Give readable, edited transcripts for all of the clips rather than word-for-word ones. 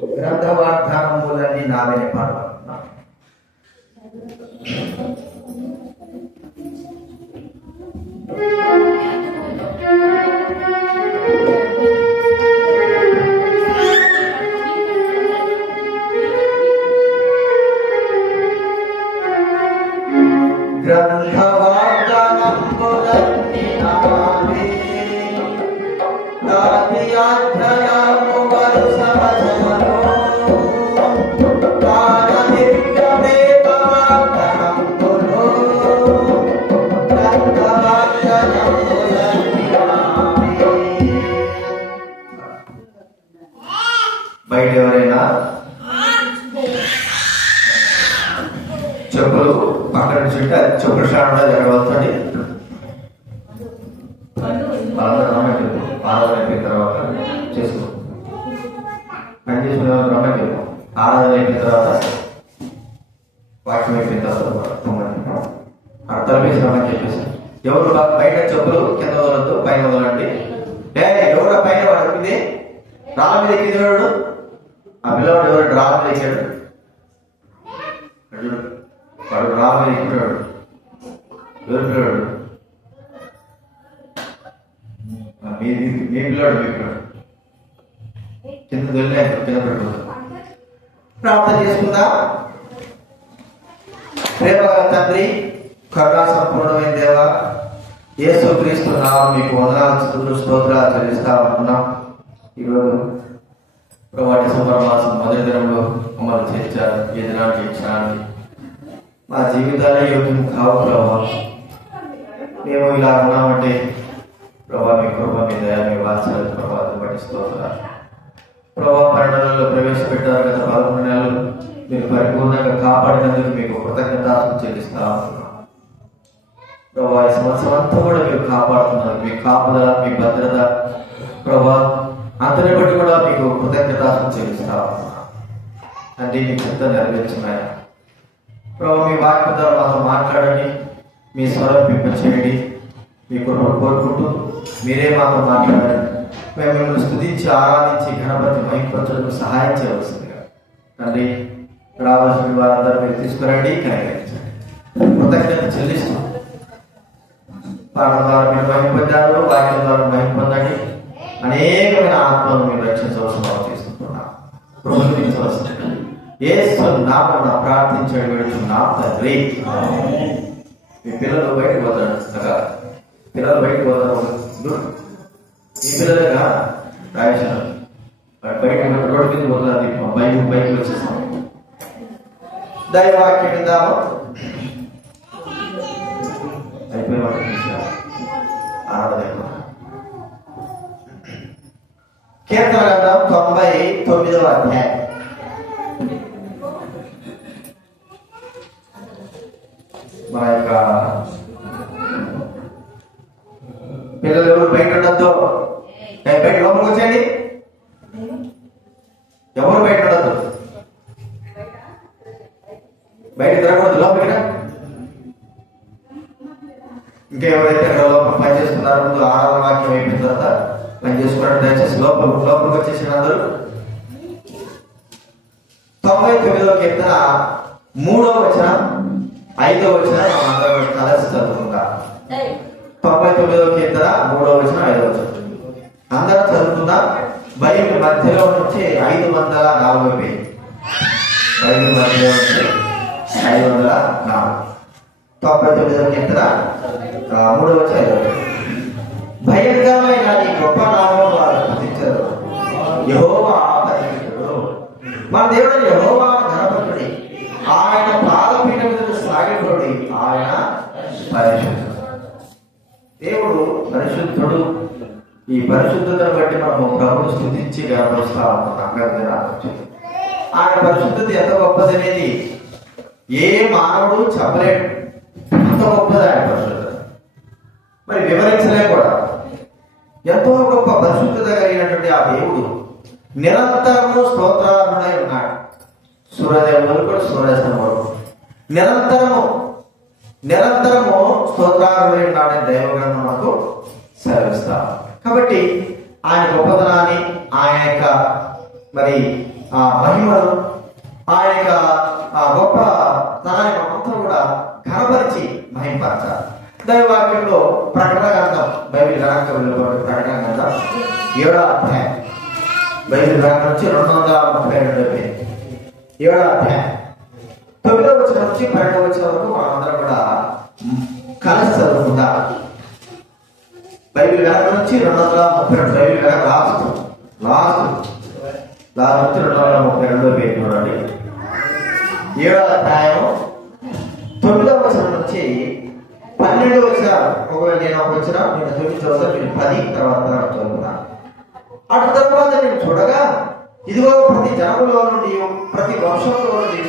గ్రంథవాగ్దానములన్నీ నావే పాడుతున్నాను. గ్రంథవాగ్దానములన్నీ నావే నాదియాధ్యాయము వరుసమజమను కాననిత్యమే వాగ్దానములు గ్రంథవాగ్దానములన్నీ నావే. బయట ఎవరైనా చెప్పులు పక్కన చుట్టూ చెప్పులు స్టాండ్ జరగవచ్చండి. ఆరాధన అయిపోయిన తర్వాత చేసుకో, పని చేసుకునే రమ్మకి ఆరాధన అయిపోయిన తర్వాత వాక్యం అయిపోయిన తర్వాత అర్థం వేసి రమ్మని చెప్పేసి ఎవరు బయట చెప్పులు కింద వదలద్దు, పైన వదలండి. ఎవరు పైన వాడు రాళ్ళ మీద ఎక్కింది వాడు, ఆ పిల్లవాడు ఎవరు రాళ్ళ మీద ఎక్కాడు, వాడు రాళ్ళ మీద ఎక్కినాడు. ఎవరు పిల్లవాడు? మీ పిల్లవాడు, మీ పిల్లవాడు కింద వెళ్ళి కింద పెట్టుకుంటాం. ప్రార్థన చేసుకుందా. ప్రేమ తండ్రి, కరుణా సంపూర్ణమైన దేవ, యేసుక్రీస్తు నామమున మీకు వందనాలు స్తోత్రాలు చెల్లిస్తా ఉంటున్నాం. ఈరోజు ప్రభు డిసెంబర్ మాసం మొదటి దినంలో మమ్మల్ని చేర్చారు. ఈ దినానికి ఇచ్చాను మా జీవితాలే యోగ్యం కావు ప్రభావ. మేము ఇలా ఉన్నామంటే ప్రభా మీ కృప, మీ దయ, మీ వాత్సల్య ప్రభావం బట్టి స్తోత్రాలు ప్రభా. పట్టణాలలో ప్రవేశపెట్టారు గత 11 నెలలు మీరు పరిపూర్ణంగా కాపాడినందుకు మీకు కృతజ్ఞతాలు చెల్లిస్తా ఉంటున్నాం ప్రభా. ఈ సంవత్సరం అంతా కూడా మీరు కాపాడుతున్నారు. మీ కాపుదల, మీ భద్రత ప్రభా అంతని బట్టి కూడా మీకు కృతజ్ఞతాలు చెల్లిస్తా ఉంటున్నాం. అంటే మీ చిత్త నెరవేర్చున్నాయా ప్రభా. మీ వాక్యం ద్వారా మాతో మాట్లాడండి, మీ స్వరం పెంపచేయండి. మీ కృపను కోరుకుంటూ మీరే మాతో మాట్లాడారు. మేము మిమ్మల్ని స్తుతించి ఆరాధించి ఘనపతి మహింపరచడానికి సహాయం చేయవలసిందిగా తండ్రి. రావాల్సిన వారందరూ మీరు తీసుకురండి, కనికరించండి. కృతజ్ఞత చెల్లిస్తూ పాఠం ద్వారా మీరు మహిమ పొందారు, వాక్యం ద్వారా మహిమ పొందండి. అనేకమైన ఆత్మలను మీరు రక్షించవలసిన తీసుకుంటున్నాం. ప్రోత్సహించవలసిందిగా యేసు నామమున ప్రార్థించడం వేడుచున్నాం తండ్రి. మీ పిల్లలు బయటకు పోతాడు, పిల్లలు బయటకు పోతారు. ఈ పిల్లలుగా రాయించారు బయట రోడ్డు మీద పోతుంది. బైక్ వచ్చేస్తాం. దైవవాక్యం విందాము. అయిపోయిన ఆరాధన కీర్తన గ్రంథం 99వ అధ్యాయం. మన యొక్క పిల్లలు ఎవరు బయట ఉండద్దు, బయట లోపలికి వచ్చేయండి. ఎవరు బయట ఉండద్దు, బయట తిరగకూడదు, లోపలికి. ఇంకా ఎవరైతే లోపల పని చేసుకున్నారో ముందు ఆరాధన వాక్యం అయిపోయిన తర్వాత పని చేసుకున్నాడు. దయచేసి లోపలికి వచ్చేసిన అందరూ 99వ కీర్తన 3వ వచనం 5వ వచనం అందరూ కలిసి చదువుకుందాం. 99వ కీర్తన 3వ వచనం 5వ వచనం అందరూ చదువుకుందాం. బైబిల్ మధ్యలో నుంచి 540 పేజీ. బైబిల్ మధ్యలో నుంచి 504. 99వ కీర్తన 3వ వచనం 5వ వచనం. భయంకరమైన నీ గొప్ప నామమును వారు స్తుతించరు. యెహోవా పరిశుద్ధుడు. మన దేవుడు యెహోవా ఘనపతుడి. ఆయన పాదపీఠం మీద సాగినోడి. ఆయన పరిశుద్ధుడు. దేవుడు పరిశుద్ధుడు. ఈ పరిశుద్ధతను బట్టి మనము ప్రభువును స్తుతించి గౌరవిస్తా ఉన్నాం. ఆయన పరిశుద్ధత ఎంత గొప్పది అనేది ఏ మానవుడు చెప్పలేడు. అంత గొప్పది ఆయన పరిశుద్ధత. మరి వివరించలే కూడా. ఎంతో గొప్ప పరిశుద్ధత కలిగినటువంటి ఆ దేవుడు నిరంతరము స్తోత్రార్హుడై ఉన్నాడు. సూర్యోదయం కూడా సూర్యాస్తం వరకు నిరంతరము స్తోత్రార్హుడై ఉన్నాడని దైవగ్రంథం మనకు సెలవిస్తాం. కాబట్టి ఆయన గొప్పతనాన్ని, ఆయన యొక్క మరి ఆ మహిమను, ఆయన ఆ గొప్ప తనాన్ని అంతా కూడా కనబరిచి మహిమపరచాలి. దైవవాక్యంలో ప్రకటన గ్రంథం, బైబిల్ గ్రంథంలో ప్రకటన గ్రంథం 7వ అధ్యాయం, బైబిల్ గ్రంథం నుంచి 232 పేజీ, 7వ అధ్యాయం 9వ వచనం నుంచి 12వ వచనం వరకు మనందరం కూడా కలిసి చదువుకుందాం. బైబిల్ గ్రంథం నుంచి 232, బైబిల్ గ్రంథం లాస్ట్ 232 పేజీ చూడండి. 7వ అధ్యాయం 9వ వచనం నుంచి 12వ వచనం. ఒకవేళ నేను ఒక వచ్చిన నేను 9 చదువుతా, మీరు 10 తర్వాత చదువుతున్నా. అటు తర్వాత నేను చూడగా ఇదిగో ప్రతి జనములో నుండి, ప్రతి వంశంలో నుండి,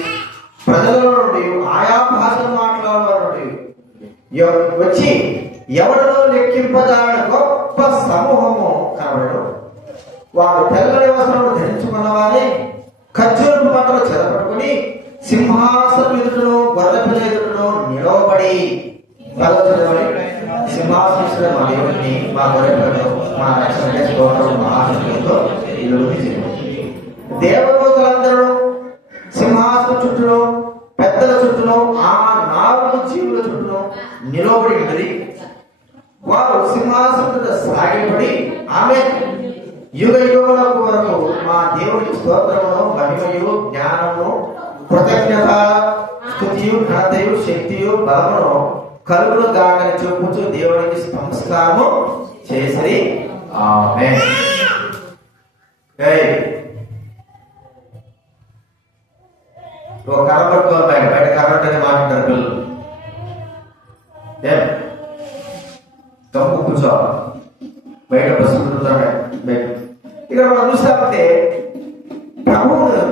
ప్రజలలో నుండి, ఆయా భాషలు మాట్లాడే నుండి వచ్చి ఎవరినో లెక్కింపజాలని గొప్ప సమూహము కనబడను. వారు తెల్లని వస్త్రములు ధరించుకున్న వారే ఖర్జూరపు పంటలు చెదపట్టుకుని సింహాసనం ఎదుటను గొర్రెపిల్ల ఎదుటను నిలవబడి, సింహాసనం మా దేవుడిని, మా గొర్రెపిల్లను, మా రక్షణ మహాశక్తితో దేవదూతలందరూ సింహాసనం చుట్టూను, పెద్దల చుట్టూను, ఆ 4 జీవుల చుట్టూను నిలవబడి ఉన్నది. వారు సింహాసనం సాగిపడి ఆమె యుగ యుగములకు వరకు మా దేవుని స్తోత్రమును, మహిమయు, జ్ఞానము, కృతజ్ఞత, స్తుతియు, ఘనతయు, శక్తియు, బలమును కలుగును గాకని చూపుచు దేవునికి నమస్కారము చేసి ఆమేన్. కర్ర పట్టుకోవాలి, బయట కర్ర అంటే మాట్లాడతారు పిల్లలు. తప్పు కూర్చోవాలి, బయట బస్సులు బయట. ఇక్కడ మనం చూస్తామంటే ప్రభువును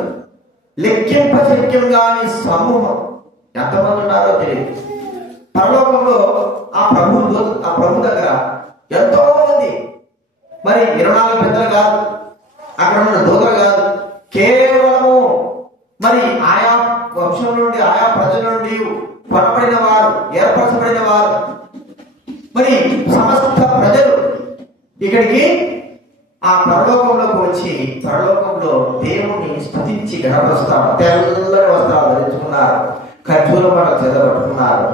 లెక్కింపశక్యం కాని సమూహం ఎంతమంది ఉన్నారో తెలియదు. పరలోకంలో ఆ ప్రభు దగ్గర ఎంతో మంది, మరి 24 పెద్దలు కాదు, అక్కడ ఉన్న దూతలు కాదు, కేవలము మరి ఆయా వంశం నుండి, ఆయా ప్రజల నుండి కొనబడిన వారు, ఏర్పరచబడిన వారు, మరి సమస్త ప్రజలు ఇక్కడికి ఆ పరలోకంలోకి వచ్చి పరలోకంలో దేవుని స్తుతించి గణపరుస్తారు. తెల్లని వస్త్రాలు ధరించుకున్నారు, ఖర్జూర పంటలు చెదపట్టుకున్నారు,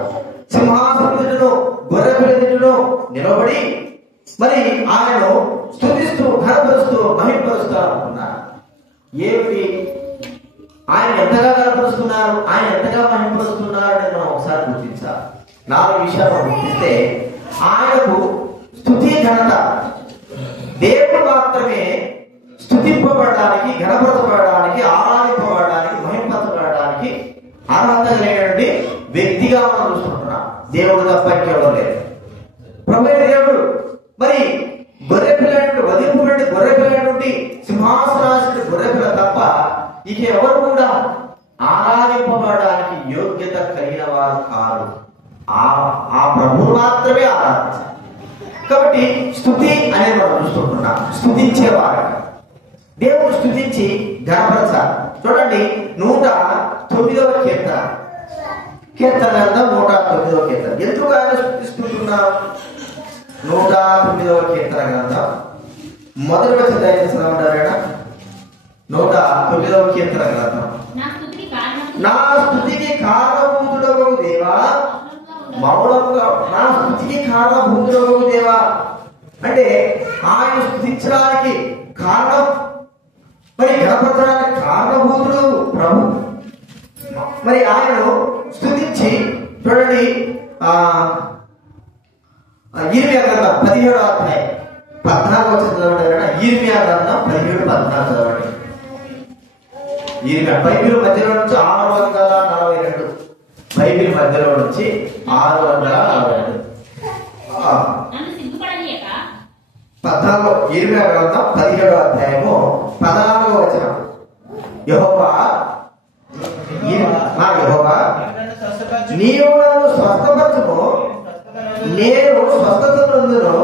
సింహాసనం గొర్రెపిల్ల నిలబడి మరి ఆయనను స్తుతిస్తూ, ఘనపరుస్తూ, మహిమపరుస్తూ అనుకున్నారు. ఏమిటి ఆయన ఎంతగా గణపరుస్తున్నారు, ఆయన ఎంతగా మహిమపరుస్తున్నారు అని మనం ఒకసారి గుర్తించాలి. 4 విషయాలు మనం గుర్తిస్తే ఆయనకు స్తుతి, ఘనత, దేవుడు మాత్రమే స్తుతింపబడడానికి, గణపరచబడడానికి, ఆరాధింపబడడానికి, మహిమపరచబడడానికి అర్హత లేనటువంటి వ్యక్తిగా మనం చూసుకుంటున్నాం. దేవుడు తప్ప ఇంకెవరు లేదు. ప్రభు దేవుడు మరి గొర్రెపిల్ల వధింపబడి గొర్రెపిల్ల నుండి సింహాసనాశుడు గొర్రెపిల్ల తప్ప ఇక ఎవరు కూడా ఆరాధింపబడడానికి యోగ్యత కలిగిన వారు కాదు. ఆ ప్రభువు మాత్రమే ఆరాధించాలి. కాబట్టి స్తుతి అనేది మనం చూసుకుంటున్నాం. స్తుతించేవాడు దేవుడు స్తుతించి గణపరచాలి. చూడండి 109వ కీర్తన, కీర్తన 109వ కీర్తన. ఎందుకు ఆయన స్తుతిస్తున్నాం? 109వ కీర్తన గ్రంథం మొదటి వచనం దయచేస్తామంటారా? 109వ కీర్తన గ్రంథం. నా స్తుతికి కారణభూతుడవు దేవా, మౌనంగా నా స్తుతికి కారణభూతుడవు దేవా అంటే ఆయన స్తుతించడానికి కారణం, మరి గణపరచడానికి కారణభూతుడు ప్రభు. మరి ఆయనను స్తుతించి చూడండి, ఇర్మియా గ్రంథం 17వ అధ్యాయం 14వ వచనం చదవండి. ఇర్మియా గ్రంథం 17:14 చదవండి. బైబిల్ మధ్యలో నుంచి 642, బైబిల్ మధ్యలో నుంచి 642. 14 ఇర్మియా గ్రంథం 17వ అధ్యాయము 14వ వచనం. యెహోవా నీవు నన్ను స్వస్థపరచుము, నేను స్వస్థత నందును,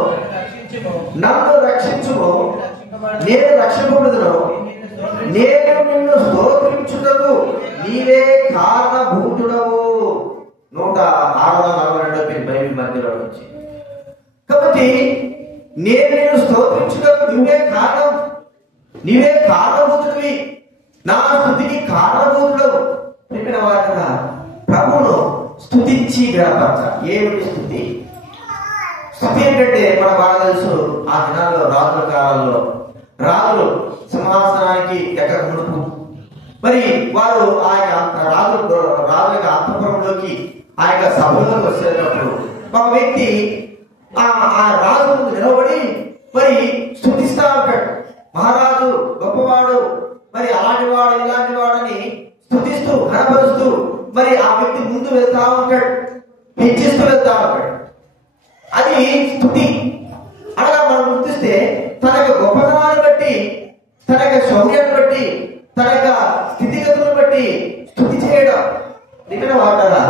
నన్ను రక్షించుము, నేను రక్షింపబడుదును, నేను నిన్ను స్తోత్రించుటకు నీవే కారణభూతుడవు. 142 బైబిల్ మధ్యలో నుంచి. కాబట్టి నేను నిన్ను స్తోత్రించుటకు నువ్వే కారణం, నీవే కారణభూతుడివి. నా స్తుతికి కారణభూతుడు ప్రియమైన వారులారా, ప్రభువును స్తుతించి గణపరచాలి. ఏమిటి స్తుతి? స్తుతి ఏంటంటే మన బాగా తెలుసు, ఆ దినాల్లో రాజుల కాలంలో రాజులు సింహాసనానికి ఎక్కక మునుపు మరి వారు ఆయన రాజుల అంతఃపురంలోకి ఆ యొక్క సభలోకి వచ్చేటప్పుడు ఒక వ్యక్తి ఆ రాజు ముందు నిలబడి మరి స్తుతిస్తా ఉంటాడు. మహారాజు గొప్పవాడు, మరి అలాంటి వాడు ఇలాంటి వాడని స్తుతిస్తూ కనపరుస్తూ మరి ఆ వ్యక్తి ముందు వెళ్తా ఉంటాడు, హెచ్చిస్తూ వెళ్తా ఉంటాడు. అది స్తుతి. అనగా మనం గుర్తిస్తే తన యొక్క గొప్పతనాన్ని బట్టి, తన యొక్క శౌర్యాన్ని బట్టి, తన యొక్క స్థితిగతులను బట్టి స్తుతి చేయడం. ఇక్కడ వాటారా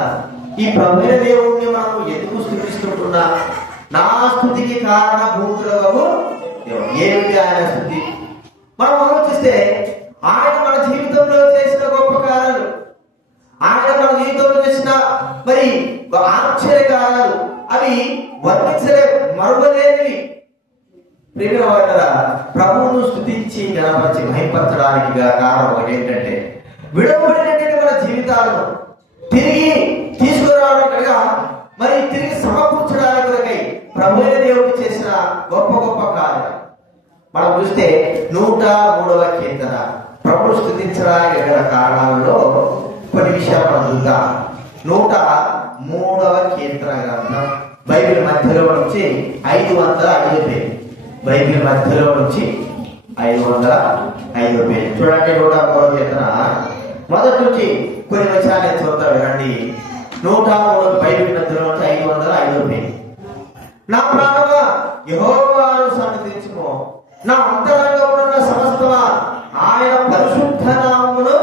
ఈ ప్రభువైన దేవుణ్ణి మనం ఎందుకు స్తుతిస్తుంటున్నా? నా స్తుతికి కారణభూతుడవు ఏమిటి ఆయన స్తుతి? మనం ఆలోచిస్తే ఆయన మన జీవితంలో చేసిన గొప్ప కార్యాలు, ఆయన మన జీవితంలో చేసిన మరి ఆశ్చర్య కార్యాలు అవి వర్ణించలే మరువలేనివి. ప్రియమైన వారులారా, ప్రభువును స్తుతించి గణపరిచి మహింపరచడానికి కారణం ఏంటంటే విడవబడినటువంటి మన జీవితాలను తిరిగి తీసుకురావడానికగా మరి తిరిగి సమకూర్చడానికి ప్రభువైన దేవుడు చేసిన గొప్ప గొప్ప కార్యాలు మనం చూస్తే 103వ కీర్తన ప్రభువు స్తుతించడానికి గల కారణాలలో కొన్ని విషయాలు మనం చూద్దాం. 103వ కీర్తన గ్రంథం బైబిల్ మధ్యలో నుంచి 505 పేజీ. బైబిల్ మధ్యలో నుంచి 505 పేజీ చూడండి. 103వ కీర్తన మొదటి నుంచి కొన్ని విషయాలు చూద్దాం వినండి. 103 బైబిల్ మధ్యలో నుంచి 505 పేజీ. నా ప్రాణమా యెహోవాను సన్నిధించుము, నా అంతరంగంలో ఉన్న సమస్తమా ఆయన పరిశుద్ధ నామమును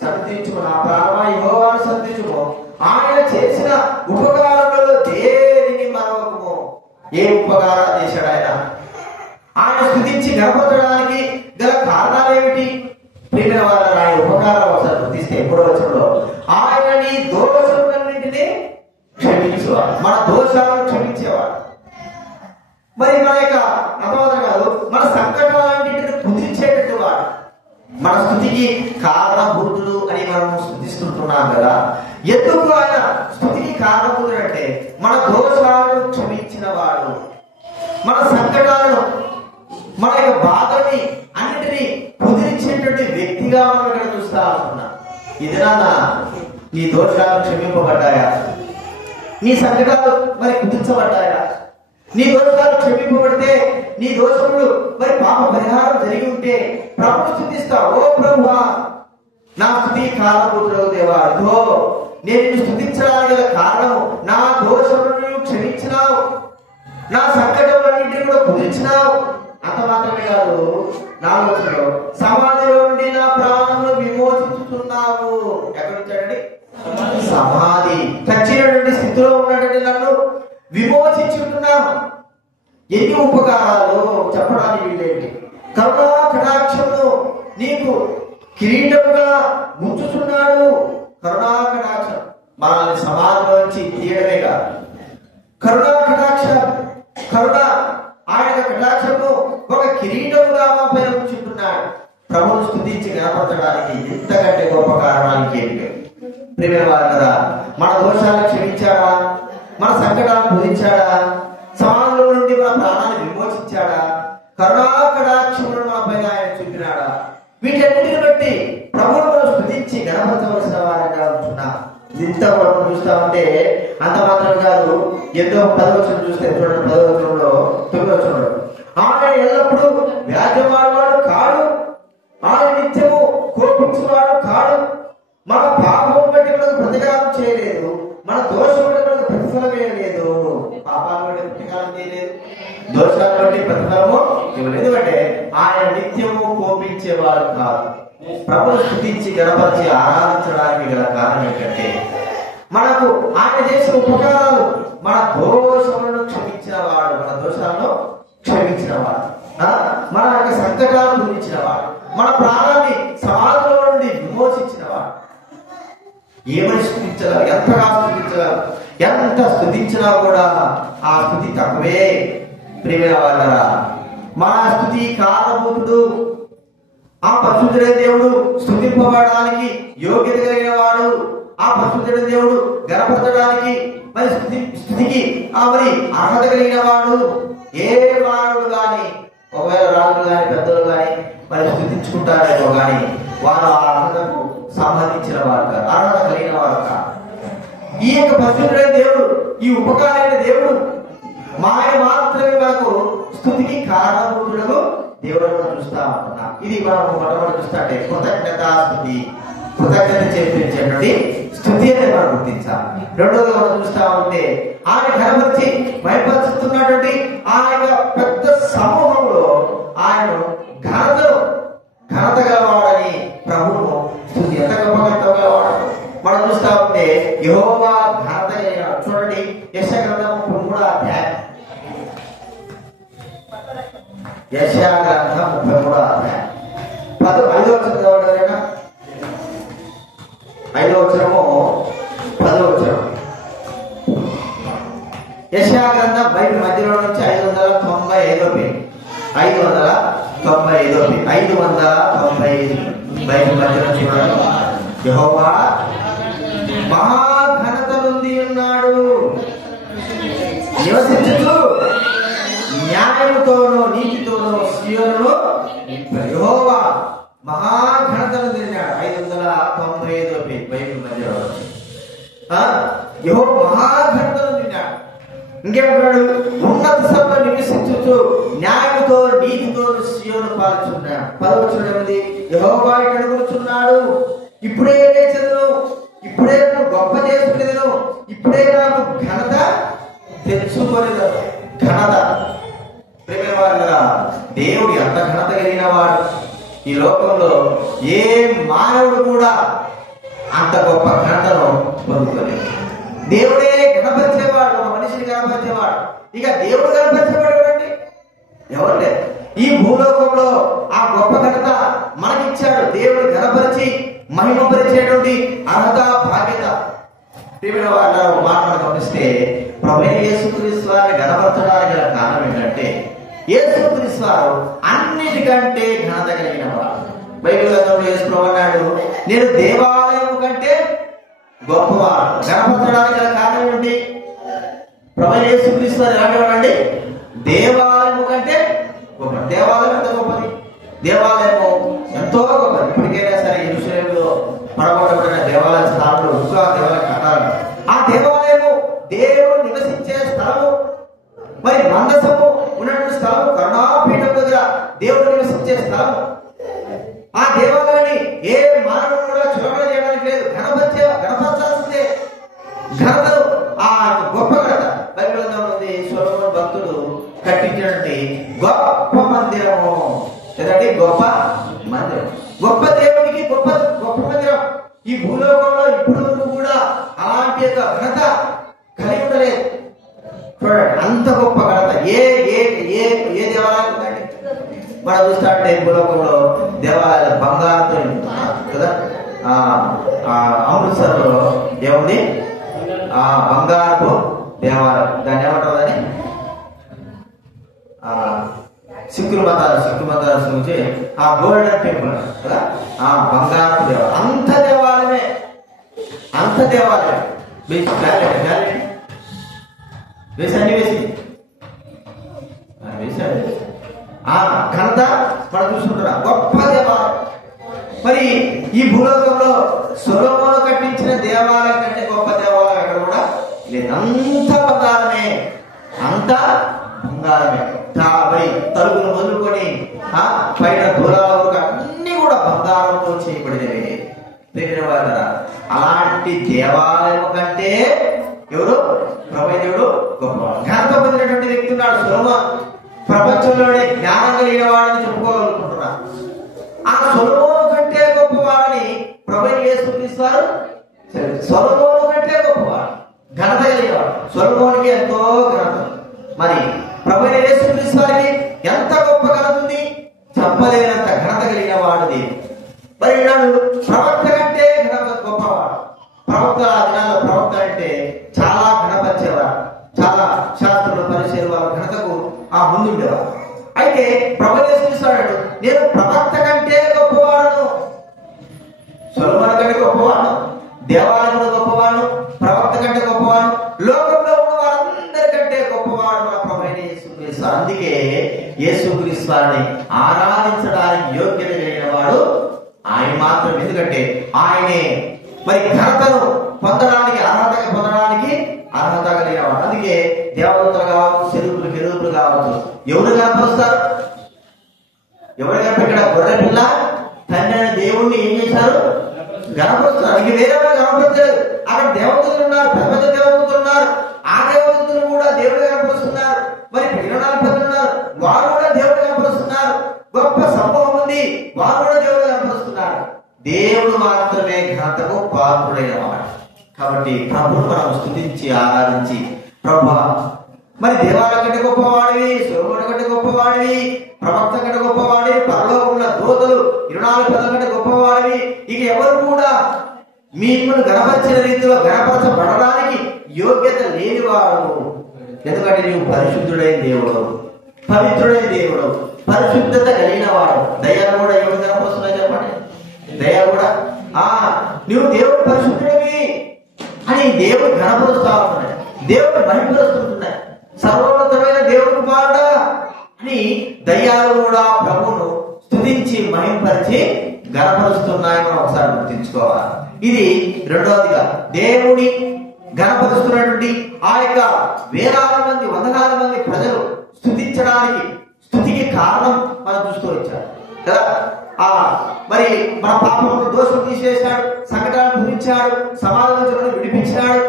సన్నిధించుము. నా ప్రాణమా యెహోవాను సన్నిధించుము, ఆయన చేసిన ఉపకారములలో దేనిని మరవకుము. ఏ ఉపకారాలు చేశాడు ఆయన? ఆయన స్తుతించి గణపరచడానికి గల కారణాలు ఏమిటి? ప్రియమైన వారు ఆయన ఉపకారాలు ఒకసారి గుర్తిస్తే ఎప్పుడో వచ్చంలో ఆయన నీ దోషములన్నింటినీ క్షమించేవాడు, మన దోషాలను క్షమించేవాడు. మరి మన యొక్క అపవాదం కాదు, మన సంకటాలన్నింటిని కుదిర్చేటట్టు వాడు. మన స్థుతికి కారణభూతుడు అని మనం స్తుతిస్తుంటున్నాం కదా. ఎందుకు ఆయన స్థుతికి కారణభూతుడు అంటే మన దోషాలను క్షమించిన వాడు, మన సంకటాలను, మన యొక్క బాధని అన్నిటినీ కుదిరించేటువంటి వ్యక్తిగా మనం ఇక్కడ చూస్తా ఉంటున్నాం. ఇది నాన్న నీ దోషాలు క్షమింపబడ్డాయా? నీ సంకటాలు మరి కుదించబడ్డాయా? నీ దోషాలు క్షమింపబడితే, నీ దోషములు మరి పాప పరిహారం జరిగి ఉంటే ప్రభు స్తుతిస్తావు. ఓ ప్రభువా, నా స్తుతి కారణభూతుడవు దేవా, అదో నేను స్తుతించడానికి గల కారణం నా దోషములను క్షమించినావు, నా సంకటములన్నింటినీ కూడా కుదిర్చినావు. అంత మాత్రమే కాదు, 4 సమాధిలో నుండి నా ప్రాణమును విమోచించుతున్నావు. ఎక్కడ వచ్చాడండి? సమాధి చచ్చినటువంటి స్థితిలో ఉన్నటువంటి నన్ను విమోచించుతున్నావు. ఎన్ని ఉపకారాలు చెప్పడానికి వీళ్ళేంటి? కరుణా కటాక్షమును నీకు కిరీటముగా ముంచుతున్నాడు. కరుణా కటాక్షం మనల్ని సమాధిలో నుంచి తీయడమే కాదు, కరుణా కటాక్షం, కరుణ ఆయన కటాక్షము ఒక కిరీటముగా మా పైన ఉంచుతున్నాడు. ప్రభువును స్తుతించి గణపరచడానికి ఇంతకంటే గొప్ప కారణానికి ఏంటి? ప్రియమైన వారులారా, మన దోషాలను క్షమించాడా? మన సంకటాలను పూజించాడా? సమాజంలో నుండి మన ప్రాణాన్ని విమోచించాడా? కరుణా కటాక్షములను మన పైన ఆయన చూపినాడా? వీటన్నిటిని బట్టి ప్రభువును మనం స్తుతించి గణపరచవలసిన వారిగా ఉంటున్నాం. ఇంత మనం చూస్తా ఉంటే అంత మాత్రం కాదు. ఎంతో 10వ వచనం చూస్తే చూడండి, 10వ వచనంలో 9వ వచనంలో ఆయన ఎల్లప్పుడూ వ్యాజ్యమాడువాడు కాడు, ఆయన నిత్యము కోపించువాడు కాడు. మన పాపం బట్టి మనకు ప్రతికారం చేయలేదు, మన దోషం బట్టి మనకు ప్రతిఫలం వేయలేదు. పాపాలను బట్టి ప్రతికారం చేయలేదు, దోషాలను బట్టి ప్రతిఫలము ఇవ్వలేదు. ఎందుకంటే ఆయన నిత్యము కోపించేవాడు కాదు. ప్రభువు స్తుతించి గణపరిచి ఆరాధించడానికి గల కారణం ఏంటంటే మనకు ఆయన చేసిన ఉపకారాలు, మన దోషములను క్షమించిన వాడు, మన దోషాలను క్షమించిన వాడు, మన యొక్క సంకటాలను గురించిన వాడు, మన ప్రాణాన్ని సమాజంలో నుండి విమోచించిన వాడు. ఏమని స్తుతించగలరు? ఎంతగా స్తుతించగలరు? ఎంత స్తుతించినా కూడా ఆ స్తుతి తక్కువే. 3వ మన స్తుతి కారణభూతుడు ఆ పరిశుద్ధుడైన దేవుడు స్తుతింపబడడానికి యోగ్యత కలిగిన వాడు. ఆ పరిశుద్ధుడైన దేవుడు గణపరచడానికి మరి స్థుతికి మరి అర్హత కలిగిన వాడు. ఏ వాడు గాని, ఒకవేళ రాజులు గాని పెద్దలు గాని మరి స్థుతించుకుంటారేమో గాని వారు ఆ అర్హతకు సంబంధించిన వారు కాదు, అర్హత కలిగిన వారు కాదు. ఈ యొక్క పరిశుద్ధుడైన దేవుడు, ఈ ఉపకారైన దేవుడు ఆయన మాత్రమే మనకు స్థుతికి కారణభూతులకు దేవుడు చూస్తా ఉంటున్నాం. ఇది మనం మొట్టమొదటి చూస్తే కృతజ్ఞతాస్థుతి, కృతజ్ఞత చేపించేటువంటి స్థుతి అనేది మనం గుర్తించాలి. రెండోది మనం చూస్తా ఉంటే ఆయన ఘనపరిచి భయపరుస్తున్నటువంటి ఆ యొక్క పెద్ద సమూహంలో ఆయన ఘనత గలవాడని ప్రభువును స్థుతి ఎంత గొప్పగలవాడు మనం చూస్తా ఉంటే యెహోవా ఘనత కలిగిన. చూడండి యెషయా గ్రంథం 3వ అధ్యాయం, యెషయా గ్రంథం 3వ అధ్యాయం 5వ వచనం చదవడమేనా? 5వ వచనము 10వ వచనం. యెషయా గ్రంథం బైబిల్ మధ్యలో నుంచి 595వ పేజీ, 595వ పేజీ, 595 బైబిల్ మధ్యలో చూడండి. యెహోవా మహాఘనత నుండి ఉన్నాడు, నివసించుచు న్యాయముతోనూ నీతితోనూ సీయోనును నింపాడు. యెహోవా మహాఘనత నుండి ఉన్నాడు. 595వ పేజీ బైబిల్ మధ్యలో యెహోవా మహాఘనత నుండి ఉన్నాడు. ఇంకేమంటాడు? ఉన్నత సభలో నివసించుచు న్యాయముతో నీతితో సీయోను పాలించున్నాడు. 10వ వచనం ఏముంది? యెహోవా ఇక్కడ కూర్చున్నాడు, ఇప్పుడే లేచెదను, ఇప్పుడే నన్ను గొప్ప చేసుకునేదను, ఇప్పుడే నాకు ఘనత తెచ్చుకోలేదను. ఘనత ప్రేమ వారుగా దేవుడు ఎంత ఘనత కలిగిన వాడు. ఈ లోకంలో ఏ మానవుడు కూడా అంత గొప్ప ఘనతను పొందుకోలేదు. దేవుడే గణపరిచేవాడు, ఒక మనిషిని గణపరిచేవాడు. ఇక దేవుడు గణపరిచేవాడు ఎవరు లేదు. ఈ భూలోకంలో ఆ గొప్ప ఘనత మనకిచ్చాడు. దేవుడు గణపరిచి మహిమపరిచేటువంటి అర్హత, బాధ్యత. ప్రియమైన వారు మాటలు గమనిస్తే ప్రభువైన యేసుక్రీస్తు వారిని గణపరచడానికి గల కారణం ఏంటంటే యేసుక్రీస్తు వారు అన్నిటికంటే ఘనత కలిగిన వారు. బైబిల్ గ్రంథంలో యేసు ప్రభువు అన్నాడు, నేను దేవాలయం కంటే గొప్పవాడు. గణపరచడానికి గల కారణం ఏంటి? ప్రభువైన యేసుక్రీస్తు వారు ఎలాంటివాడండి? దేవాలయం కంటే గొప్ప. దేవాలయం ఎంత గొప్పది? దేవాలయము ఎంతో గొప్పది. ఇప్పటికైనా సరే యెరూషలేములో పడగొట్టబడిన దేవాలయ స్థానంలో ఇంకా దేవాలయం కట్టాలి. ఆ దేవాలయము దేవుడు నివసించే స్థలము, మరి మందసము ఉన్నటువంటి స్థలము, కరుణాపీఠం దగ్గర దేవుడు నివసించే స్థలము. ఆ దేవాలయాన్ని ఏ మానవుడు కూడా చులకన చేయడానికి లేదు. గణపరచాల్సిందే. ఘనతను, ఆ గొప్ప ఘనత బైబిల్ గ్రంథంలో ఉంది. సొలొమోను భక్తుడు కట్టించినటువంటి గొప్ప మందిరము. ఏదంటే గొప్ప మందిరం, గొప్ప దేవునికి గొప్ప గొప్ప మందిరం. ఈ భూలోకంలో ఇప్పుడు కూడా అలాంటి యొక్క ఘనత కలిగి ఉండలేదు. చూడండి అంత గొప్ప ఘనత ఏ ఏ ఏ ఏ దేవాలయం ఉందండి? మనం చూస్తాంటే భూలోకంలో దేవాలయాలు బంగారంతో కదా. అమృత్సర్ లో ఏముంది? బంగారపు దేవాలయం. దాన్ని ఏమంటారని సిక్కుల మతాల నుంచి ఆ గోల్డెన్ టెంపుల్ కదా, ఆ బంగారపు దేవాలయం. అంత దేవాలయమే, అంత దేవాలయం వేసాడు. ఆ ఘనత మనం చూసుకుంటున్నాం. గొప్ప దేవాలయం. మరి ఈ భూలోకంలో సొలొమోను కట్టించిన దేవాలయం కంటే గొప్ప దేవాలయం ఎక్కడ కూడా లేదు. అంత బంగారమే, అంత బంగారమే. మరి తలుపులు మొదలుకొని పైన దూరాల వరకు అన్ని కూడా బంగారంతో చేయబడినవి. అలాంటి దేవాలయం కంటే ఎవరు? ప్రభువైన దేవుడు గొప్పవాడు. ఘనత పొందినటువంటి వ్యక్తి ఉన్నాడు సొలొమోను. ప్రపంచంలోనే జ్ఞానం కలిగిన వాడని చెప్పుకోవాలనుకుంటున్నాను. ఆ సొలొమోను కంటే గొప్పవాడని ప్రభువైన యేసుక్రీస్తు వారు. సొలొమోను కంటే గొప్పవాడు, ఘనత కలిగినవాడు. సొలొమోనుకి ఎంతో ఘనత. మరి ప్రభువైన యేసుక్రీస్తు వారికి ఎంత గొప్ప ఘనత ఉంది? చెప్పలేనంత ఘనత కలిగిన వాడు. మరి నాడు ప్రవక్త కంటే ఘనత గొప్పవాడు. ప్రవక్త ఆ దినాల్లో ప్రవక్త అంటే చాలా ఘనపరిచేవాడు. చాలా శాస్త్రులు, పరిచయం వారి ఘనతకు ముందుండేవాడు. అయితే ప్రభువైన యేసుక్రీస్తు వాడు నేను ప్రవక్త కంటే గొప్ప ఆయనే మరి ఘనతను పొందడానికి అర్హత కలిగినవాడు. అందుకే దేవదూతలు కావచ్చు, కెరూబులు కావచ్చు ఎవరు కనపరుస్తారు? ఎవరు కనిపెట్టాడు? ఇక్కడ గొర్రె పిల్ల తండ్రి అనే దేవుణ్ణి ఏం చేశారు? గణపరుస్తున్నారు. ఇంక వేరే వాళ్ళు గణపరచలేదు. అక్కడ దేవదూతలు ఉన్నారు, పెద్ద దేవదూతలు ఉన్నారు. ఆ దేవదూతలు కూడా దేవుడు గణపరుస్తున్నారు. మరి 24 మంది ఉన్నారు, వారు కూడా దేవుడు గణపరుస్తున్నారు. గొప్ప సమూహం ఉంది, వారు కూడా దేవుడు గణపరుస్తున్నారు. దేవుడు మాత్రమే ఘనతకు పాత్రుడైన వాడు. కాబట్టి ప్రభువును మనం స్తుతించి ఆరాధించి, ప్రభువా మరి దేవాలయం కంటే గొప్పవాడివి, సొలొమోను కంటే గొప్పవాడివి, ప్రవక్త కంటే గొప్పవాడివి, పరలోకమున్న దూతలు 24 పదల కంటే గొప్పవాడివి, ఇక ఎవరు కూడా మిమ్మల్ని గణపరిచిన రీతిలో గణపరచబడడానికి యోగ్యత లేనివాడు. ఎందుకంటే నీవు పరిశుద్ధుడైన దేవుడు, పవిత్రుడైన దేవుడు, పరిశుద్ధత కలిగిన వాడు. దయ్యాలు కూడా ఎవరు గణపరుస్తున్నాయి చెప్పండి? దయ్యాలు కూడా నువ్వు దేవుడు పరిశుద్ధుడివి అని దేవుడు గణపరుస్తా ఉంటున్నాయి, దేవుడు మహిమపరుస్తుంటున్నాయి. సర్వోన్నతమైన దేవుడు కుమారుడా అని దయ్యాలు కూడా ప్రభువును స్తుతించి మహింపరిచి గణపరుస్తున్నాయని మనం ఒకసారి గుర్తించుకోవాలి. ఇది రెండవదిగా దేవుని గణపరుస్తున్నటువంటి ఆ యొక్క వేలాది మంది, వందలాది మంది ప్రజలు స్తుతించడానికి, స్తుతికి కారణం మనం చూస్తూ వచ్చారు కదా. మరి మన పాపంలో దోషం తీసేశాడు, సంకటాలను పూరించాడు, సమాజం నుంచి విడిపించాడు,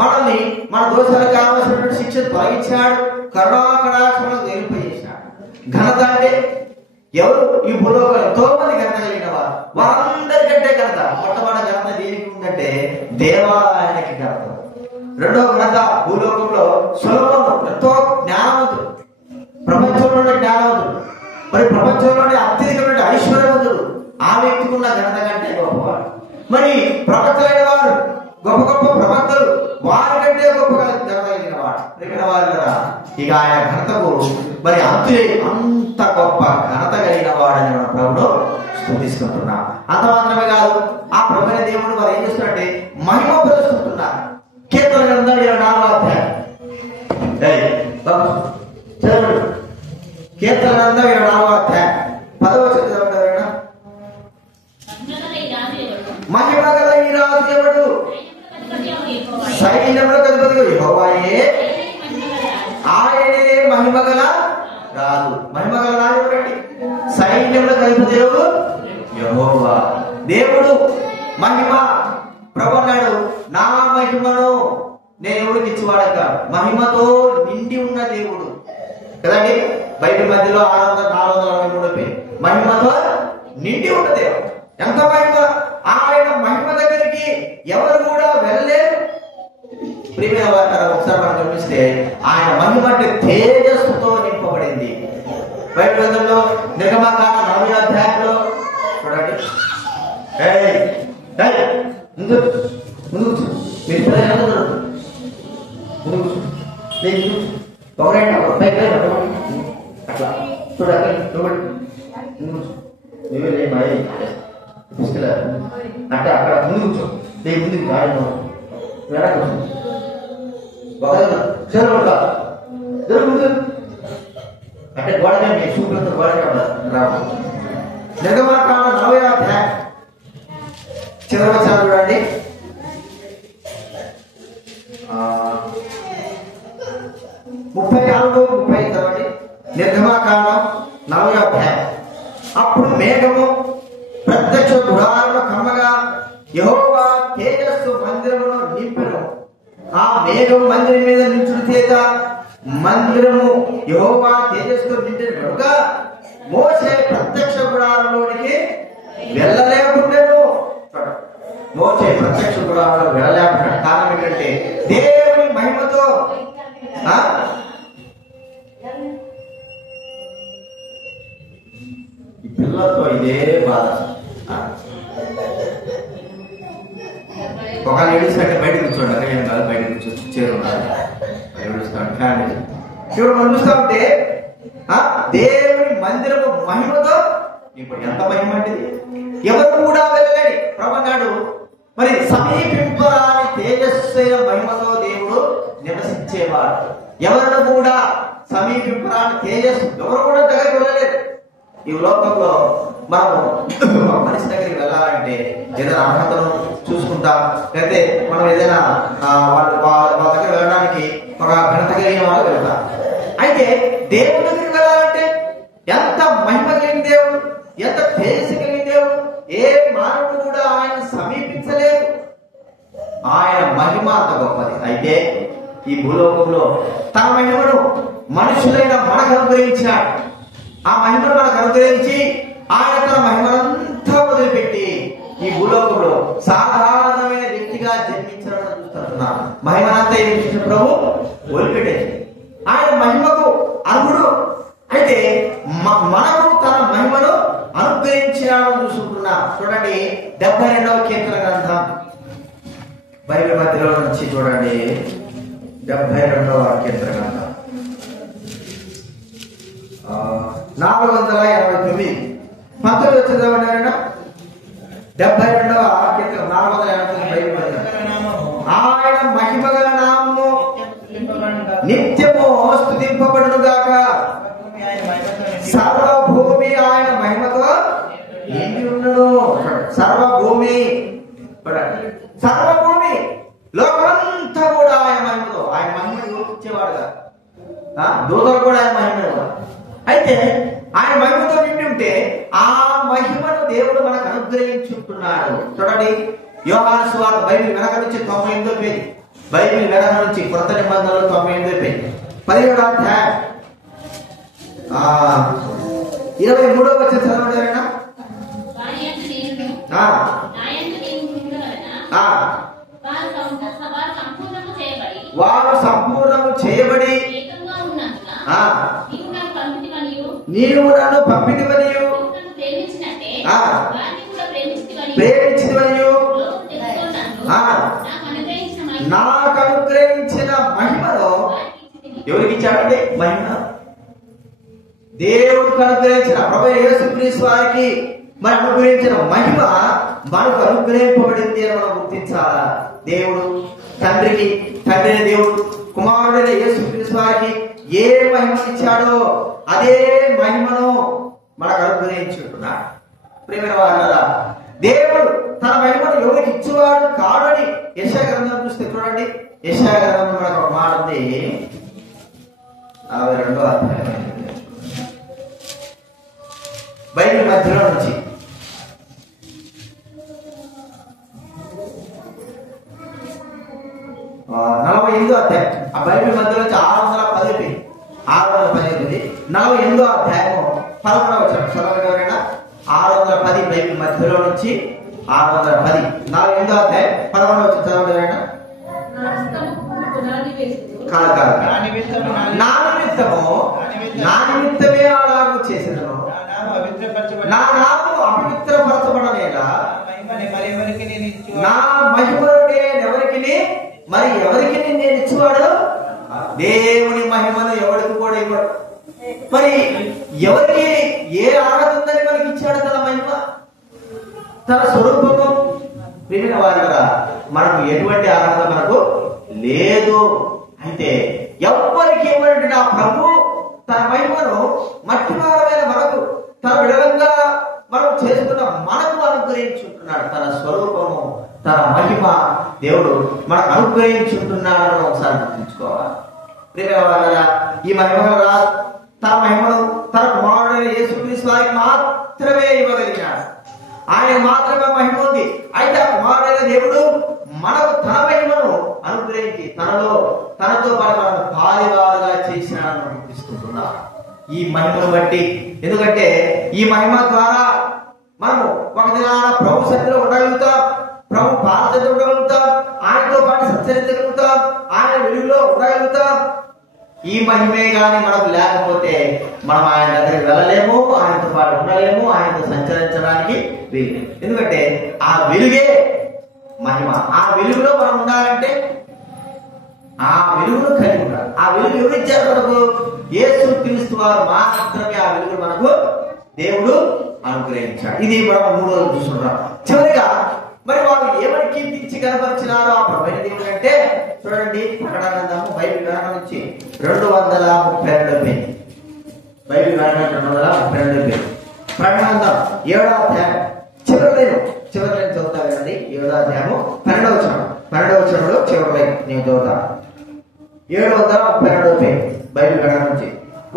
మనల్ని మన దోషాలకు కావాల్సినటువంటి శిక్ష తొలగించాడు, కరుణాకటాక్షములకు నిలిపేశాడు. ఘనత అంటే ఎవరు? ఈ భూలోకంలో ఎంతో మంది ఘనత కలిగిన వారు, వారందరికంటే ఘనత మొట్టమొదటి ఘనత దేనికి ఉందంటే దేవాలయానికి ఘనత. రెండవ ఘనత భూలోకంలో సొలొమోను ఎంతో జ్ఞానవంతుడు, ప్రపంచంలోనే జ్ఞానవంతుడు, మరి ప్రపంచంలోనే అత్యధికమైన ఐశ్వర్యవంతుడు. ఆ వ్యక్తికి ఉన్న ఘనత కంటే గొప్పవాడు. మరి ప్రవక్తలైన వారు, గొప్ప గొప్ప ప్రవక్తలు, వారి కంటే గొప్పగా ఘనత కలిగిన వాడు కలిగిన వారు కదా. ఇక ఆయన ఘనతకు మరి అంత గొప్ప ఘనత కలిగిన వాడని మన ప్రభులో స్తుతిస్తుంటున్నాం. అంత మాత్రమే కాదు, ఆ ప్రభువైన దేవుడు వారు ఏం చేస్తున్నారంటే మహిమ పరుస్తుంటున్నారు. కీర్తన గ్రంథం 24వ అధ్యాయం చదవండి. కీర్తన గ్రంథం 24వ అధ్యాయం 10వ వచనం చదవండి. మహిమ గల ఈ రాజు ఎవడు? సైన్యములకు అధిపతి యెహోవాయే, ఆయనే మహిమ గల రాజు. మహిమ గల రాజు ఎవరండి? సైన్యములకు అధిపతి యెహోవా. దేవుడు మహిమ. ప్రభు అన్నాడు, నా మహిమను నేను ఎవరికి ఇచ్చివాడక, మహిమతో నిండి ఉన్న దేవుడు కదండి. బైబిల్ మధ్యలో 443 మహిమతో నిండి ఉన్న దేవుడు. ఎంత మహిమ! ఆయన మహిమ దగ్గరికి ఎవరు కూడా వెళ్ళలేరు. ప్రియమైన వారు ఒకసారి మనం గమనిస్తే ఆయన మహిమ అంటే తేజస్సుతో నింపబడింది. బైబిల్ గ్రంథంలో నిర్గమకాండ 40వ అధ్యాయంలో చూడండి. అట్లా చూడండి, అంటే అక్కడ ముందు కూర్చో, ముందు గాడి వెనక అంటే గోడనే చూపులతో గోడనే రావు. నిర్గమకాండ 40వ అధ్యాయం చివరి వచనం చూడండి. 34-35 చదవండి. నిర్గమకాండం 40వ అధ్యాయం. అప్పుడు మేఘము ప్రత్యక్ష గుడారము కమ్మగా యెహోవా తేజస్సు మందిరమును నింపెను. ఆ మేఘం మందిరం మీద నించుడు చేత మందిరము యెహోవా తేజస్సు నిండిన కనుక మోషే ప్రత్యక్ష గుడారంలోనికి వెళ్ళలేకుండాను. మోషే ప్రత్యక్ష గుడారంలో వెళ్ళలేకుండా కారణం ఏంటంటే దేవుని మహిమతో ఈ పిల్లలతో ఇదే బాధ. ఒక ఏడుస్తాంటే బయట కూర్చోండి, అక్కడ ఏం కాదు, బయట కూర్చొచ్చి చేరున్నారు ఏడుస్తాడు ఫ్యామిలీ. ఇప్పుడు మనం చూస్తా ఉంటే దేవుని మందిరము మహిమతో ఇప్పుడు ఎంత మహిమ అంటే ఎవరు కూడా వెళ్ళలేని ప్రభన్నాడు. మరి సమీపింపరాని తేజస్సైన మహిమతో దేవుడు నివసించేవాడు. ఎవరు కూడా సమీపింపరాని తేజస్సు, ఎవరు కూడా దగ్గరికి వెళ్ళలేదు. ఈ లోకంలో మనము మనిషి దగ్గరికి వెళ్ళాలంటే ఏదైనా అర్హతను చూసుకుంటాం, లేకపోతే మనం ఏదైనా వాళ్ళ దగ్గర వెళ్ళడానికి ఒక ఘనత కలిగిన వాళ్ళు వెళ్తాం. అయితే దేవుడి దగ్గరికి వెళ్ళాలంటే ఎంత మహిమ కలిగిన దేవుడు, ఎంత తేజస్సు కలిగిన దేవుడు, ఏ మానవుడు కూడా ఆయన సమీపించలేదు. ఆయన మహిమ అంత గొప్పది. అయితే ఈ భూలోకంలో తన మహిమను మనుషులైన మనకు అనుగ్రహించినాడు. ఆ మహిమను మనకు అనుగ్రహించి ఆయన తన మహిమనంతా వదిలిపెట్టి ఈ భూలోకంలో సాధారణమైన వ్యక్తిగా జన్మించడం చూస్తున్నాడు. మహిమనంతా ఏం చేసిన ప్రభు వదిలిపెట్టేది. ఆయన మహిమకు అర్హుడు. అయితే మనకు తన మహిమను అనుగ్రహించాలని చూసుకుంటున్నాం. చూడండి 72వ కీర్తన గ్రంథం బైబిల్ మధ్యలో నుంచి చూడండి. 72వ కీర్తన గ్రంథం 489 పంతొమ్మిది వచ్చిందా 72వ కీర్తన 489 బైబిల్ మధ్య. ఆయన మహిమ గల నామము నిత్యము స్తుతింపబడును గాక. సర్వభూమి ఆయన మహిమతో నిండి ఉన్నను. సర్వభూమి సర్వభూమి లోకమంతా కూడా ఆయన మహిమతో, ఆయన మహిమను యోచించేవాడుగా, దూతలు కూడా ఆయన మహిమ. అయితే ఆయన మహిమతో నిండి ఉంటే ఆ మహిమను దేవుడు మనకు అనుగ్రహించుకుంటున్నాడు. చూడండి యోహాను సువార్త బైబిల్ వెనక నుంచి 98వ పేజీ, బైబిల్ వెనక నుంచి కొత్త నిబంధనలు 98వ పేజీ 17వ అధ్యాయం 23వ వచనం చదవండి. వారు సంపూర్ణము చేయబడి నీవు నన్ను పంపితివనియు ప్రేమించితివనియు నాకు అనుగ్రహించిన మహిమలో ఎవరికి ఇచ్చాడండి? మహిమ దేవుడికి అనుగ్రహించిన ప్రభు యేసుక్రీస్తు వారికి మరి అనుగ్రహించిన మహిమ మనకు అనుగ్రహింపబడింది అని మనం గుర్తించాలా. దేవుడు తండ్రిని దేవుడు కుమారుడైన యేసుక్రీస్తు వారికి ఏ మహిమ ఇచ్చాడో అదే మహిమను మనకు అనుగ్రహించుకుంటున్నాడు. ప్రియమైన వారలారా, దేవుడు తన మహిమను ఎవరికి ఇచ్చేవాడు కాడని యెషయా గ్రంథం చూస్తే చూడండి. యెషయా గ్రంథం మనకు ఒక మాట ఉంది. 42వ అధ్యాయం బైబిల్ మధ్యలో నుంచి 48వ అధ్యాయం, ఆ బైబిల్ మధ్యలో నుంచి 610 48వ అధ్యాయము 11వ వచనం చదవగలరా? 610 బైబిల్ మధ్యలో నుంచి 610 48వ అధ్యాయం 11వ వచనం చదవగలరా? నా నిమిత్తమే అలాగూ చేసేదను, నా నామము అపవిత్రపరచబడలేదా, నా మహిమను ఎవరికి మరి ఎవరికి నేను ఇచ్చేవాడు? దేవుని మహిమను ఎవరికి కూడా ఇవ్వడు. మరి ఎవరికి ఏ అర్హత ఉందని మనకి ఇచ్చాడు తన మహిమ, తన స్వరూపము? వినిన వారు కదా, మనకు ఎటువంటి అర్హత మనకు లేదు. అయితే ఎవరికి ఇవ్వడంటే ఆ ప్రభు తన మహిమను మట్టి వారమైన మనకు, తన విడవంగా మనం చేసుకున్న మనకు అనుగ్రహించుంటున్నాడు. తన స్వరూపము, తన మహిమ దేవుడు మనకు అనుగ్రహించుంటున్నాడని ఒకసారి గుర్తుంచుకోవాలి. ప్రియమైన ఈ మహిమ తన మహిమను తన కుమారుడైన యేసుక్రీస్తు వారికి మాత్రమే ఇవ్వగలిగినాడు. ఆయన మాత్రమే మహిమ ఉంది. అయితే ఆ కుమారుడైన దేవుడు మనకు తన మహిమను అనుగ్రహించి తనతో మనకు పాలివారుగా చేసినాడని గుర్తిస్తున్నాడు ఈ మహిమను బట్టి. ఎందుకంటే ఈ మహిమ ద్వారా మనము ఒక దినాన ప్రభు సన్నిధిలో ఉండగలుగుతాం, ప్రభు పాదసన్నిధిలో ఉండగలుగుతాం, ఆయనతో పాటు సంచరించగలుగుతాం, ఆయన వెలుగులో ఉండగలుగుతాం. ఈ మహిమే గాని మనకు లేకపోతే మనం ఆయన దగ్గరికి వెళ్ళలేము, ఆయనతో పాటు ఉండలేము, ఆయనతో సంచరించడానికి వీలు. ఎందుకంటే ఆ వెలుగే మహిమ. ఆ వెలుగులో మనం ఉండాలంటే ఆ వెలుగును కలిగి ఉండాలి. ఆ వెలుగు ఎవరిచ్చారు మనకు? యేసుక్రీస్తు వారు మాత్రమే ఆ వెలుగు మనకు దేవుడు అనుగ్రహించాడు. ఇది మనం 3 రోజులు చూస్తున్నాం. చివరిగా మరి వారు ఏమని కీర్తించి కనపరిచినారో ఆ ప్రభువైన దేవుడు అంటే చూడండి, ప్రకటన గ్రంథము బైబిల్ గ్రంథం నుంచి 232 పేజీ, బైబిల్ గ్రంథం 232 పేజీ. ప్రకటన 7వ అధ్యాయం చివరి లైన్ చదువుతా కదండి. 7వ అధ్యాయము 12వ వచనంలో చివరి లైన్ నేను చదువుతా. 732 పేజ్ బైబిల్ గ్రంథం నుంచి.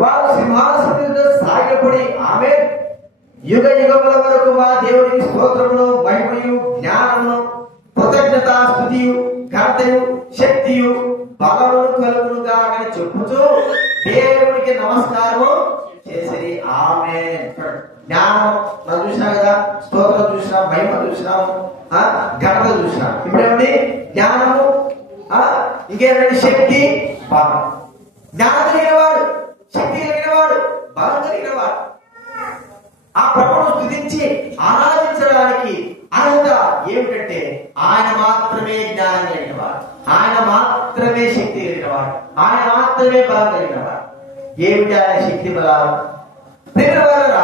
వారు సింహాసనం మీద సాగిలపడి ఆమె యుగ యుగముల వరకు మా దేవునికి స్తోత్రమును మహిమయు జ్ఞానమును కృతజ్ఞత స్తుతియు ఘనతయు శక్తియు బలమును కలుగునుగా అని చెప్పుతూ దేవునికి నమస్కారము చేసిరి. ఆమేన్. జ్ఞానం మనం చూసినాం కదా, స్తోత్రం చూసినాం, మహిమ చూసినాం, ఘనత చూసినాం. ఇప్పుడేమిటి? జ్ఞానము, ఇంకేంటంటే శక్తి, బలం. జ్ఞానం కలిగిన వాడు, శక్తి కలిగిన వాడు, బలం కలిగిన వాడు ఆ ప్రభువును స్తుతించి ఆరాధించడానికి అర్హత ఏమిటంటే ఆయన మాత్రమే జ్ఞానం కలిగిన వాడు, ఆయన మాత్రమే శక్తి కలిగిన వాడు, ఆయన మాత్రమే బలం కలిగిన వాడు. ఏమిటి ఆయన శక్తి బలం? ప్రియమైన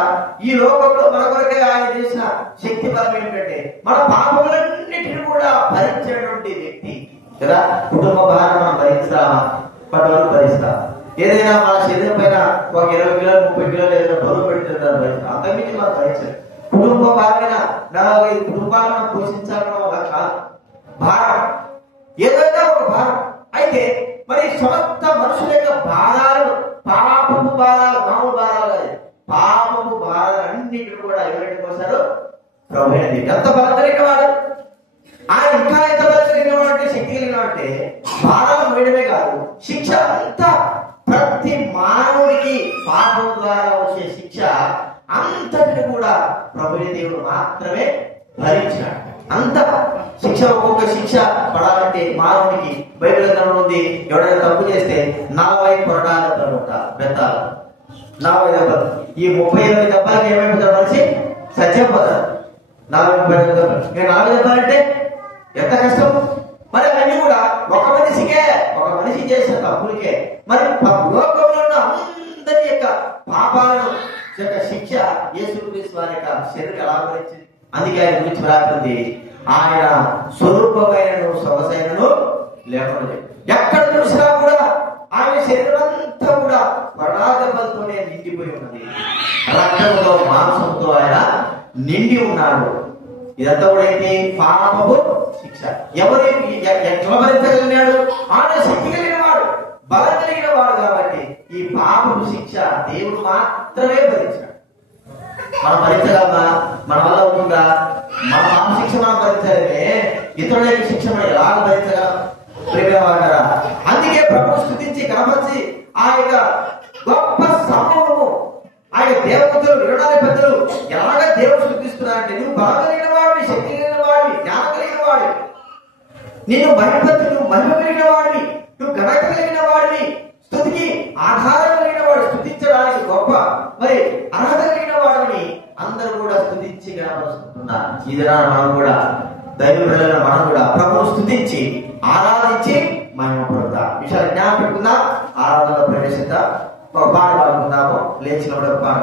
ఈ లోకంలో మన కొరకే ఆయన చేసిన శక్తి బలం ఏమిటంటే మన పాపములన్నిటిని కూడా భరించినటువంటి వ్యక్తి కదా. కుటుంబ భారం మనం భరిస్తామా? కొంతవరకు భరిస్తాం. ఏదైనా మన శరీరం పైన ఒక 20 కిలోలు 30 కిలోలు ఏదైనా బరువు పెడితే భరిస్తాం. అంతకుమించి మనం భరించలేదు. కుటుంబ భారమైన 45 కుటుంబాలను పోషించాలన్న ఒక కాదు భారం, ఏదైనా ఒక భారం. అయితే మరి సమస్త మనుషుల యొక్క భారాలను, పాపము భారాలు, మామూలు భారాలు కాదు, పాపము భారాలన్నిటిని కూడా ఎవరికి పోసాడు? ప్రభువుని. ఎంత బలం కలిగిన వాడు ఆయన, ఇంకా ఎంత బలం కలిగిన వాడు అంటే, శక్తి కలిగిన వాడంటే భారాలు మోయడమే కాదు, శిక్ష అంతా ప్రతి మానవుడికి పాపం ద్వారా వచ్చే శిక్ష అంతటిని కూడా ప్రభువే దేవుడు మాత్రమే భరించాడు. అంత శిక్ష, ఒక్కొక్క శిక్ష పడాలంటే మానవుడికి బైబిల్ గ్రంథంలో ఉంది, ఎవరైనా తప్పు చేస్తే 40 కొరడాలు ఉంటారు, బెత్తాలు 40 దెబ్బలు. ఈ 38 దెబ్బలకి ఏమైపోతారు? మనిషి సత్యపోతారు. 40 దెబ్బలు, 4 దెబ్బలంటే ఎంత కష్టం. మరి అవన్నీ కూడా ఒక మనిషి చేసిన తప్పులకే. మరి లోకంలో ఉన్న అందరి యొక్క పాపాలను యొక్క శిక్ష యేసుక్రీస్తు వారి యొక్క శరీరం ఎలా భరించింది. అందుకే ఆయన గురించి రాకుంది, ఆయన స్వరూపమైనను సొగసైనను లేకుండా ఎక్కడ చూసినా కూడా ఆయన శరీరం అంతా కూడా పడాదెబ్బలతోనే నిండిపోయి ఉన్నది. రక్తంతో మాంసంతో ఆయన నిండి ఉన్నాడు. ఇదంతా కూడా ఏంటి? పాపము శిక్ష. ఎవరు ఎట్లా భరించగలిగినాడు? ఆయన శక్తి కలిగిన వాడు, బలం కలిగిన వాడు. కాబట్టి ఈ పాపము శిక్ష దేవుడు మాత్రమే భరించాడు. మనం భరించగలమా? మన వల్ల అవుతుందా? మన పాప శిక్ష మనం భరించలేమే, ఇతరుల యొక్క శిక్ష మనం ఎలా భరించగలం? ప్రియవారా, అందుకే ప్రభువు స్తుతించి కనపరిచి ఆ యొక్క గొప్ప సమూహము, ఆయన దేవతలు 24 పెద్దలు ఎలాగ దేవుడు స్తుతిస్తున్నారంటే, నువ్వు బలం కలిగిన వాడివి, శక్తి కలిగిన వాడివి, జ్ఞానం కలిగిన వాడివి, నేను భయపడి, నువ్వు మహిమ కలిగిన వాడివి, నువ్వు ఘనత కలిగిన వాడివి, స్తుతికి ఆధారం కలిగిన వాడు, స్తుతించడానికి గొప్ప మరి అర్హత కలిగిన వాడిని అందరూ కూడా స్తుతించి కనపరుస్తున్నారు. ఇదిరా మనం కూడా దైవ పిల్లల మనం కూడా ప్రభువు స్తుతించి ఆరాధించి మహిమ పొందుతాం. విషయాలు జ్ఞాపకం పెట్టుకుందాం. ఆరాధనలో ప్రవేశిద్దాం. ఒక పాట పాడుకుందాము. లేచినప్పుడు ఒక పాట